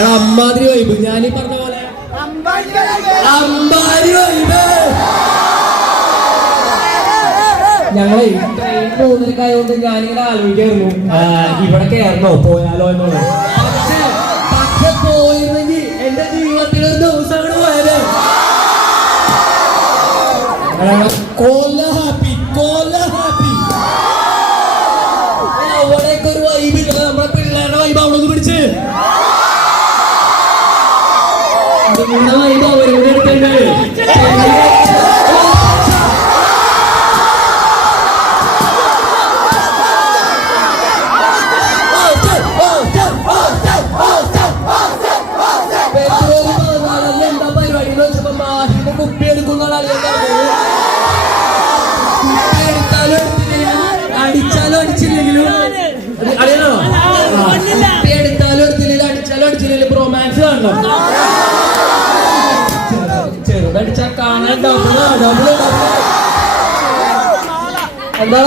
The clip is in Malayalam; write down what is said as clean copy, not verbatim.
അമ്മാതിരി വൈബ് ഞാനീ പറഞ്ഞ പോലെ അമ്പാരി വൈബ്. ഞങ്ങളെ ട്രെയിൻ പോകുന്നതിനൊക്കെയായതുകൊണ്ട് ഞാനിങ്ങനെ ആലോചിക്കായിരുന്നു ഇവിടെ കയറണോ പോയാലോ എന്നുള്ളത്. പക്ഷെ പോയിരുന്നെങ്കിൽ എന്റെ ജീവിതത്തിൽ ഒരു ദിവസം അവിടെ പോയത്. കോല ഹാപ്പി കോല ഹാപ്പി. അവിടെയൊക്കെ ഒരു വൈബ് ഇല്ല. നമ്മളെ പിള്ളേരുടെ വൈബ് അവിടെ ഒന്ന് പിടിച്ച് നിങ്ങളുടെ വൈബ് അവരോട് എടുത്തേണ്ടത്. എന്താ പരിപാടി എന്ന് വെച്ചപ്പോ മാഹിന്റെ കുപ്പി എടുക്കുന്ന അടിച്ചാലും അടിച്ചില്ലെങ്കിലും അറിയാണോ? കുപ്പി എടുത്താലും എടുത്തില്ലെങ്കിലും അടിച്ചാലും അടിച്ചില്ലെങ്കിലും റൊമാൻസ് കാണണം. ചെറുതടിച്ചാ കാണാൻ ഡബിൾ എന്താ